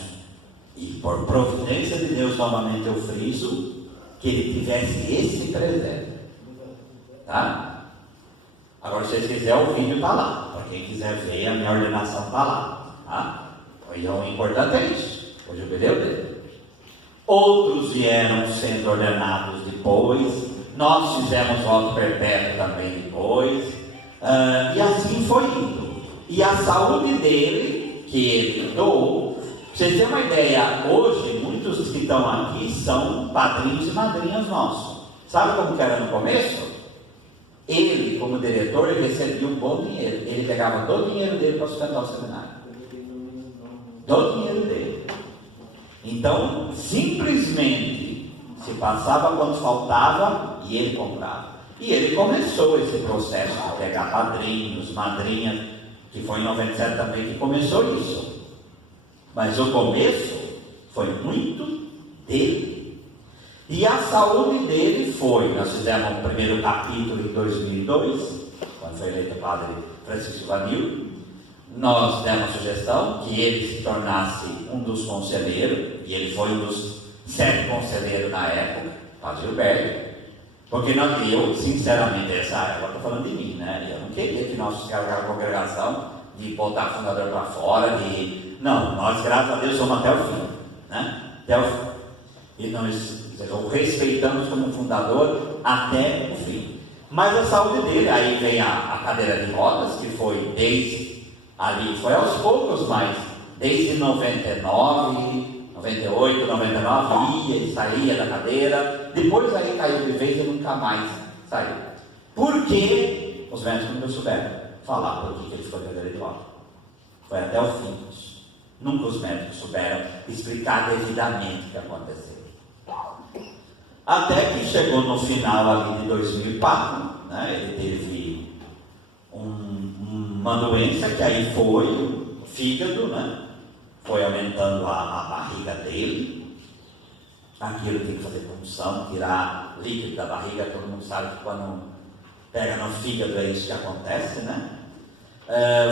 e por providência de Deus, novamente eu friso, que ele tivesse esse presente. Tá? Agora, se vocês quiserem, o vídeo está lá. Para quem quiser ver, a minha ordenação está lá. Tá? Então, o importante é isso, o jubileu dele. Outros vieram sendo ordenados depois, nós fizemos voto perpétuo também depois, e assim foi indo. E a saúde dele, que ele doou, pra vocês terem uma ideia, hoje muitos que estão aqui são padrinhos e madrinhas nossos. Sabe como que era no começo? Ele, como diretor, ele recebia um bom dinheiro. Ele pegava todo o dinheiro dele para sustentar o seminário. Todo o dinheiro dele. Então, simplesmente se passava quando faltava e ele comprava. E ele começou esse processo de pegar padrinhos, madrinhas, que foi em 97 também que começou isso. Mas o começo foi muito dele. E a saúde dele foi, nós fizemos o primeiro capítulo em 2002, quando foi eleito o Padre Francisco Vanil. Nós demos a sugestão que ele se tornasse um dos conselheiros, e ele foi um dos 7 conselheiros na época, Padre Gilberto, porque eu, sinceramente, agora estou falando de mim, né? Eu não queria que nós fizéssemos a congregação de botar o fundador para fora, não, nós, graças a Deus, somos até o fim, né? Até o fim. E nós o respeitamos como fundador até o fim. Mas a saúde dele, aí vem a cadeira de rodas, que foi desde ali, foi aos poucos, mas desde 99, 98, 99, ia e saía da cadeira, depois aí caiu de vez e nunca mais saiu. Por que os médicos não souberam falar por que ele ficou de cadeira de rodas? Foi até o fim disso. Nunca os médicos souberam explicar devidamente o que aconteceu. Até que chegou no final ali de 2004, né, ele teve uma doença que aí foi o fígado, né, foi aumentando a barriga dele. Aquilo tem que fazer punção, tirar líquido da barriga. Todo mundo sabe que quando pega no fígado é isso que acontece, né?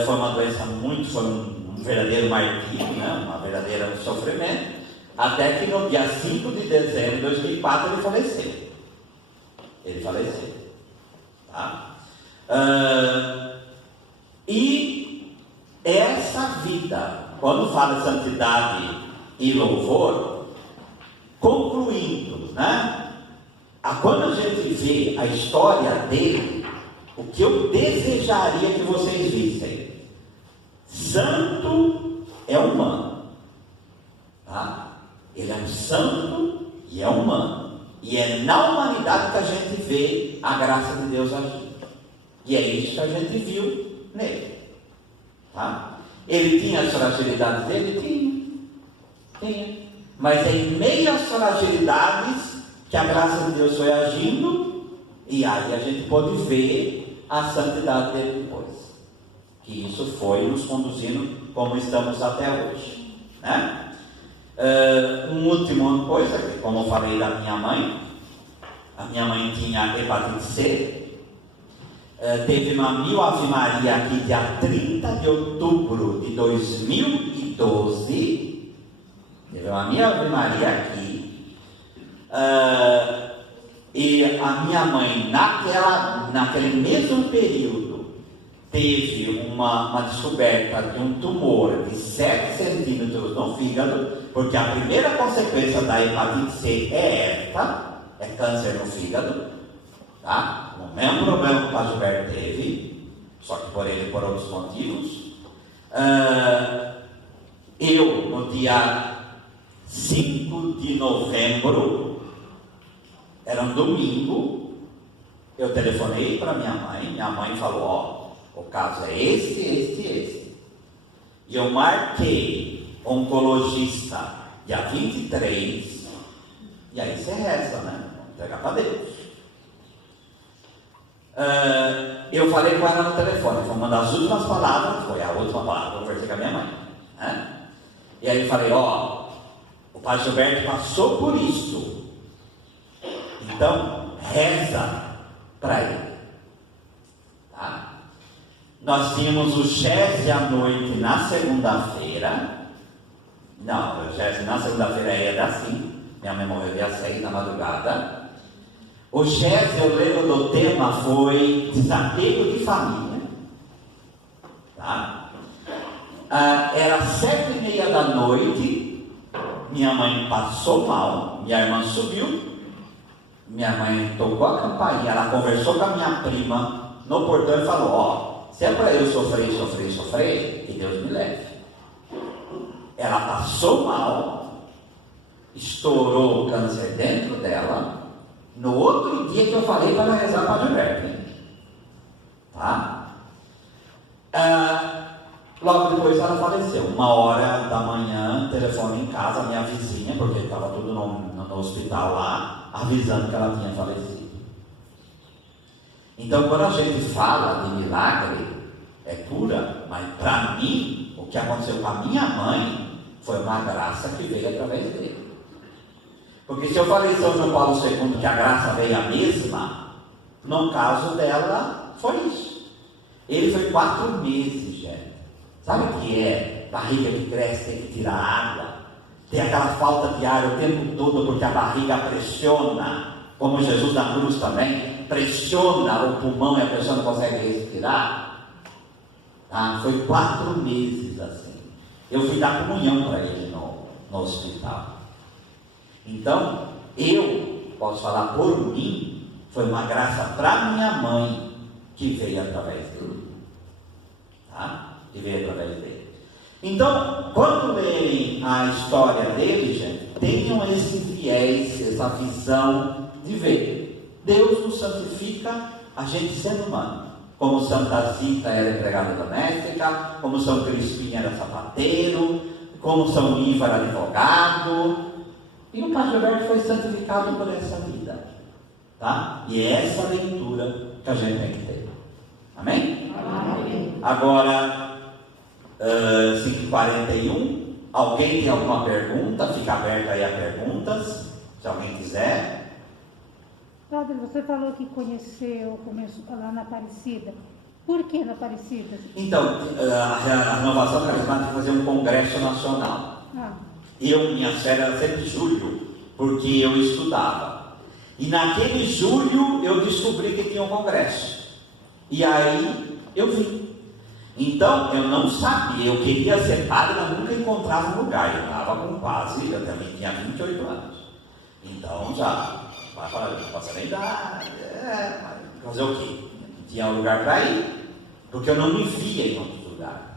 Foi uma doença foi um verdadeiro martírio, né, uma verdadeira sofrimento. Até que no dia 5 de dezembro de 2004 ele faleceu. Ele faleceu. Tá? E essa vida, quando fala de santidade e louvor, concluindo, né? Quando a gente vê a história dele, o que eu desejaria que vocês vissem: santo é humano. Tá? Ele é um santo e é humano. E é na humanidade que a gente vê a graça de Deus agir. E é isso que a gente viu nele. Tá? Ele tinha as fragilidades dele? Tinha. Mas é em meio às fragilidades que a graça de Deus foi agindo. E aí a gente pode ver a santidade dele depois. Que isso foi nos conduzindo como estamos até hoje. Né? Uma última coisa, como eu falei da minha mãe, a minha mãe tinha hepatite C, teve uma mil Ave Maria aqui dia 30 de outubro de 2012, teve uma mil Ave Maria aqui, e a minha mãe naquele mesmo período teve uma descoberta de um tumor de 7 centímetros no fígado, porque a primeira consequência da hepatite C é câncer no fígado, tá? O mesmo problema que o Padre Gilberto teve, só que por ele por outros motivos. Eu, no dia 5 de novembro, era um domingo, eu telefonei para minha mãe falou: o caso é este. E eu marquei oncologista dia 23, e aí você reza, né? Entregar para Deus. Eu falei com ela no telefone, foi uma das últimas palavras, foi a última palavra que eu conversei com a minha mãe, né? E aí eu falei, ó, o Padre Gilberto passou por isso, então reza para ele, tá? Nós tínhamos o Chese à noite na segunda-feira. Não, o Chese na segunda-feira era assim, minha mãe morreu dia 6 da madrugada. O Chese, eu lembro do tema, foi desapego de família, tá? Era 7:30 da noite, minha mãe passou mal, minha irmã subiu, minha mãe tocou a campainha, ela conversou com a minha prima no portão e falou, ó, se é para eu sofrer, que Deus me leve. Ela passou mal, estourou o câncer dentro dela. No outro dia que eu falei para ela rezar para Gilberto, tá? Logo depois ela faleceu. 1h da manhã, telefone em casa, minha vizinha, porque estava tudo no hospital lá, avisando que ela tinha falecido. Então, quando a gente fala de milagre, é cura, mas para mim, o que aconteceu com a minha mãe foi uma graça que veio através dele. Porque se eu falei em São João Paulo II que a graça veio a mesma, no caso dela foi isso. Ele foi 4 meses, gente. Sabe o que é? Barriga que cresce, tem que tirar água. Tem aquela falta de ar o tempo todo porque a barriga pressiona, como Jesus na cruz também, pressiona o pulmão e a pessoa não consegue respirar. Tá? Foi 4 meses assim. Eu fui dar comunhão para ele no hospital. Então, eu posso falar por mim, foi uma graça para minha mãe que veio através dele. Tá? Que veio através dele. Então, quando lerem a história dele, gente, tenham esse viés, essa visão de ver. Deus nos santifica, a gente sendo humano. Como Santa Zita era empregada doméstica, como São Crispim era sapateiro, como São Ivo era advogado. E o Padre Gilberto foi santificado por essa vida, tá? E é essa leitura que a gente tem que ter. Amém? Amém. Agora, 5h41, alguém tem alguma pergunta? Fica aberta aí a perguntas, se alguém quiser. Padre, você falou que começou lá na Aparecida. Por que na Aparecida? Então, a Renovação Carismática fazia um congresso nacional. Minha férias era sempre julho, porque eu estudava. E naquele julho eu descobri que tinha um congresso. E aí eu vim. Então eu não sabia, eu queria ser padre, mas nunca encontrava um lugar. Eu estava com quase, eu também tinha 28 anos. Então já, vai falar, eu passei na idade, fazer o quê? Não tinha um lugar para ir, porque eu não me via em outro lugar.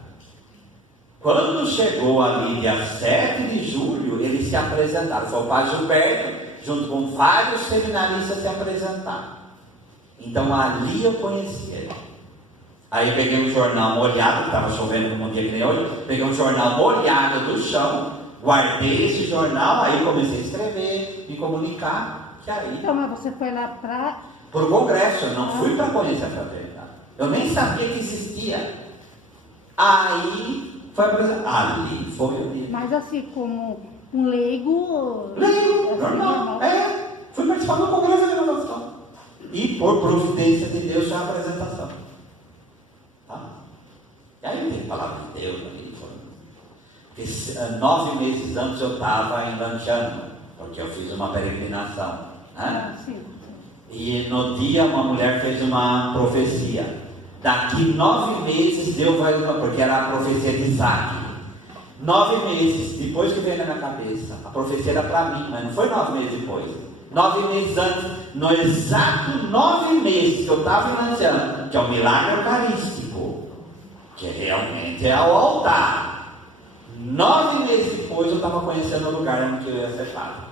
Quando chegou ali, dia 7 de julho, eles se apresentaram. Foi o Padre Gilberto, junto com vários seminaristas, se apresentaram. Então ali eu conheci ele. Aí peguei um jornal molhado, estava chovendo como um dia que nem hoje, peguei um jornal molhado do chão, guardei esse jornal, aí comecei a escrever, me comunicar. Que aí... Então, mas você foi lá para... Para o congresso, eu não fui para conhecer a fraternidade. Eu nem sabia que existia. Aí... foi apresentado. Ali foi o dia. Mas assim, como um leigo... Leigo, normal. Fui participar do congresso de renovação. E por providência de Deus, já a apresentação. Tá? E aí tem palavra de Deus ali. Porque 9 meses antes eu estava em Lanciano, porque eu fiz uma peregrinação. Né? Sim. E no dia uma mulher fez uma profecia. Daqui 9 meses Deus vai... porque era a profecia de Isaac. 9 meses depois que veio na minha cabeça, a profecia era para mim, mas não foi 9 meses depois. 9 meses antes, no exato 9 meses que eu estava financiando, que é o milagre eucarístico, que realmente é o altar. 9 meses depois eu estava conhecendo o lugar onde eu ia ser padre.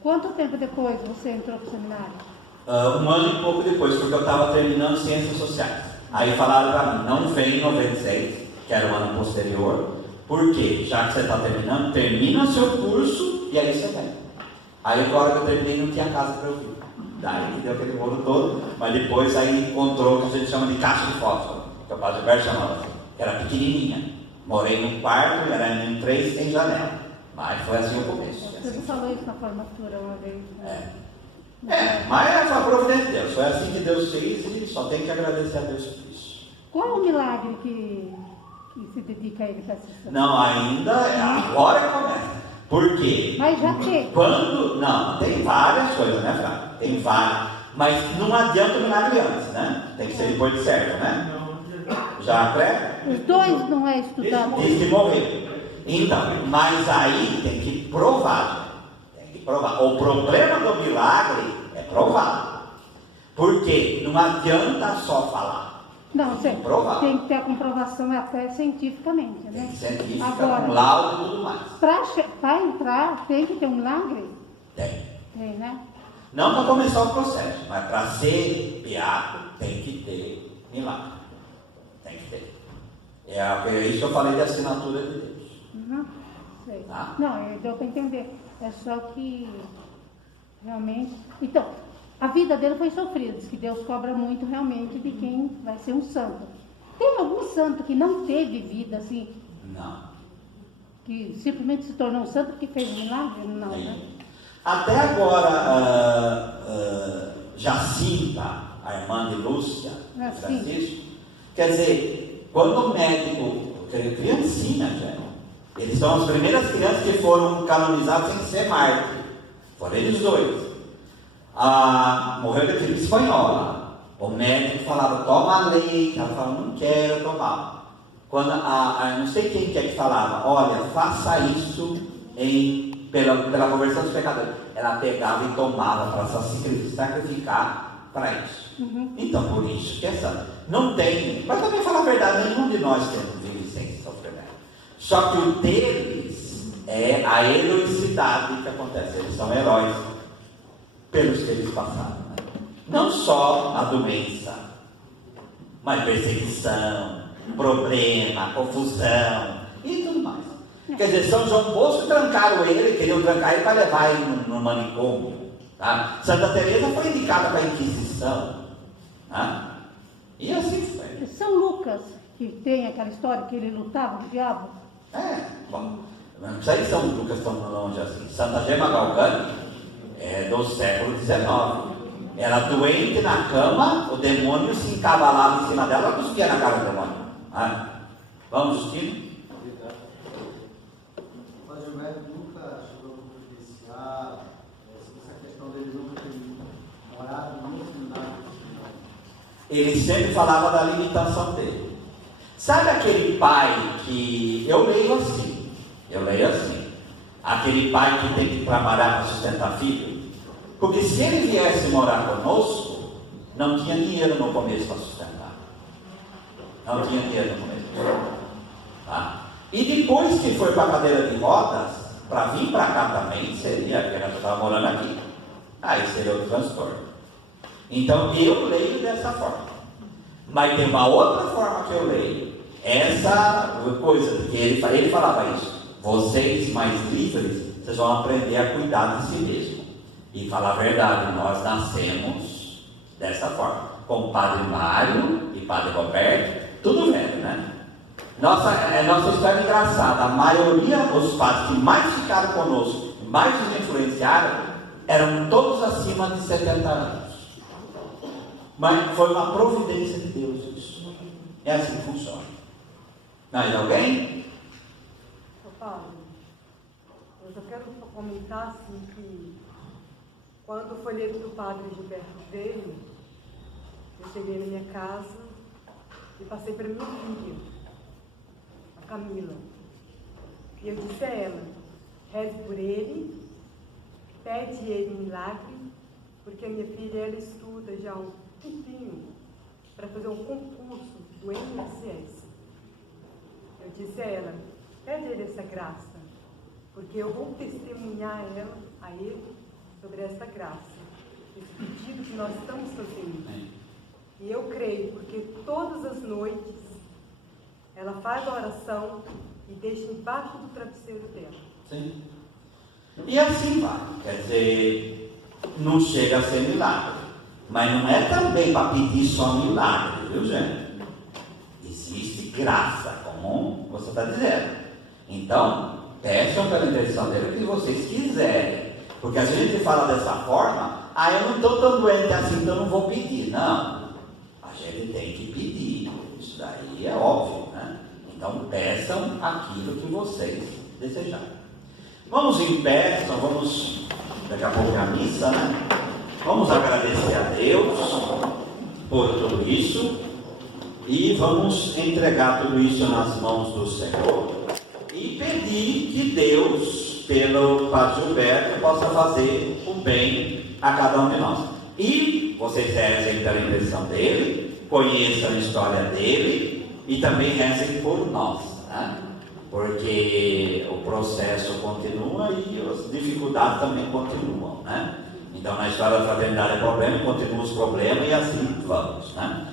Quanto tempo depois você entrou para o seminário? 1 ano e pouco depois, porque eu estava terminando Ciências Sociais. Aí falaram para mim, não vem em 96, que era o ano posterior, porque já que você está terminando, termina o seu curso e aí você vem. Aí agora que eu terminei não tinha casa para eu vir. Daí que deu aquele rolo todo, mas depois aí encontrou o que a gente chama de caixa de fósforo, que o Padre Gilberto chamava assim, que era pequenininha. Morei num quarto, era em 3 sem janela. Mas foi assim o começo. Você Assim. falou isso na formatura uma vez, né? Mas foi a providência de Deus. Foi assim que Deus fez e só tem que agradecer a Deus por isso. Qual é o milagre que se dedica a ele para assistir? Não, ainda, agora que começa. Por quê? Mas já teve. Não, tem várias coisas, né, Flávio? Tem várias. Mas não adianta o milagre antes, né? Tem que ser depois de certo, né? Já pré? Os dois não é estudado. Diz que morreu. Então, mas aí tem que provar. Tem que provar. O problema do milagre é provar. Porque não adianta só falar. Não, você provar. tem que ter a comprovação até cientificamente, né? Tem científica, Agora, com laudo e tudo mais. Para entrar, tem que ter um milagre? Tem. Tem, né? Não para começar o processo, mas para ser beato tem que ter milagre. Tem que ter. É isso que eu falei de assinatura de Deus. Uhum, sei. Tá? Não, deu para entender. É só que realmente. Então, a vida dele foi sofrida. Diz que Deus cobra muito realmente de quem vai ser um santo. Tem algum santo que não teve vida assim? Não. Que simplesmente se tornou um santo porque fez um milagre? Não, né? Até agora, Jacinta, a irmã de Lúcia, Francisco, quer dizer, quando o médico, criancinha já, eles são as primeiras crianças que foram canonizadas sem ser mártir. Foram eles dois. Morreu de gripe espanhola. O médico falava, toma leite. Ela falava, não quero tomar. Quando não sei quem que é que falava, olha, faça isso pela conversão dos pecadores. Ela pegava e tomava para sacrificar para isso. Uhum. Então, por isso que essa não tem, mas também falar a verdade, nenhum de nós vive sem sofrimento. Só que o deles é a heroicidade que acontece. Eles são heróis pelos que eles passaram. Né? Não só a doença, mas perseguição, problema, confusão e tudo mais. Quer dizer, São João Bosco trancaram ele, queriam trancar ele para levar ele no manicômio. Tá? Santa Teresa foi indicada para a Inquisição. Tá? E assim foi. São Lucas, que tem aquela história que ele lutava com o diabo. Bom, não sei se São Lucas tão longe assim. Santa Gema Galgani é do século XIX. Era doente na cama, o demônio se encavalava em cima dela, ela cuspia na cara do demônio. Vamos, Justino? Mas o médico nunca chegou a providenciar essa questão dele nunca ter morado no seminário. Ele sempre falava da limitação dele. Sabe aquele pai que eu leio assim, aquele pai que tem que trabalhar para sustentar filho? Porque se ele viesse morar conosco, não tinha dinheiro no começo para sustentar. Não tinha dinheiro no começo. Tá? E depois que foi para a cadeira de rodas, para vir para cá também, seria, porque eu estava morando aqui. Aí seria o transtorno. Então eu leio dessa forma. Mas tem uma outra forma que eu leio. Essa coisa, que ele falava isso. Vocês mais livres, vocês vão aprender a cuidar de si mesmo. E falar a verdade, nós nascemos dessa forma. Com o Padre Mário e Padre Roberto, tudo velho, né? Nossa história é engraçada. A maioria, os padres que mais ficaram conosco, mais nos influenciaram, eram todos acima de 70 anos. Mas foi uma providência de Deus isso. É assim que funciona. Mais alguém? Padre, eu só quero comentar assim que quando foi eleito do Padre Gilberto veio, eu cheguei na minha casa e passei para minha filha, a Camila. E eu disse a ela, reze por ele, pede ele um milagre, porque a minha filha ela estuda já há um tempinho para fazer um concurso do INSS. Eu disse a ela, pede ele essa graça, porque eu vou testemunhar a ele sobre essa graça, esse pedido que nós estamos fazendo. E eu creio, porque todas as noites ela faz a oração e deixa embaixo do travesseiro dela. Sim. E assim vai. Quer dizer, não chega a ser milagre. Mas não é também para pedir só milagre, viu, gente? Existe graça, como você está dizendo. Então, peçam pela intercessão dele o que vocês quiserem. Porque se a gente fala dessa forma, eu não estou tão doente assim, então não vou pedir. Não. A gente tem que pedir. Isso daí é óbvio, né? Então, peçam aquilo que vocês desejarem. Vamos em pé, então vamos, daqui a pouco é a missa, né? Vamos agradecer a Deus por tudo isso e vamos entregar tudo isso nas mãos do Senhor e pedir que Deus, pelo Padre Gilberto, possa fazer o bem a cada um de nós. E vocês rezem pela intenção dele, conheçam a história dele e também rezem por nós, né? Porque o processo continua e as dificuldades também continuam, né? Então, na história da fraternidade é problema, continuam os problemas e assim vamos, né?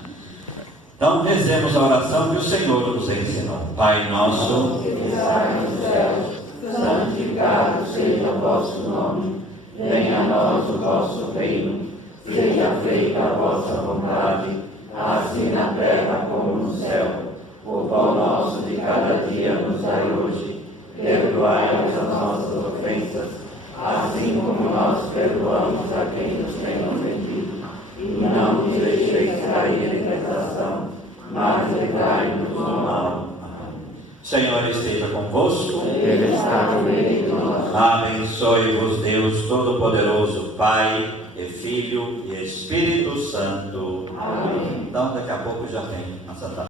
Então, rezemos a oração que o Senhor nos ensinou. Pai nosso, que estais nos céus, santificado seja o vosso nome. Venha a nós o vosso reino. Seja feita a vossa vontade, assim na terra como no céu. O pão nosso de cada dia nos dai hoje. Perdoai-nos as nossas ofensas, assim como nós perdoamos a quem nos tem ofendido. E não nos deixeis cair em tentação, mas livrai-nos do mal. O Senhor esteja convosco. Ele está no meio de nós. Abençoe-vos Deus Todo-Poderoso, Pai e Filho e Espírito Santo. Amém. Então, daqui a pouco já tem a Santa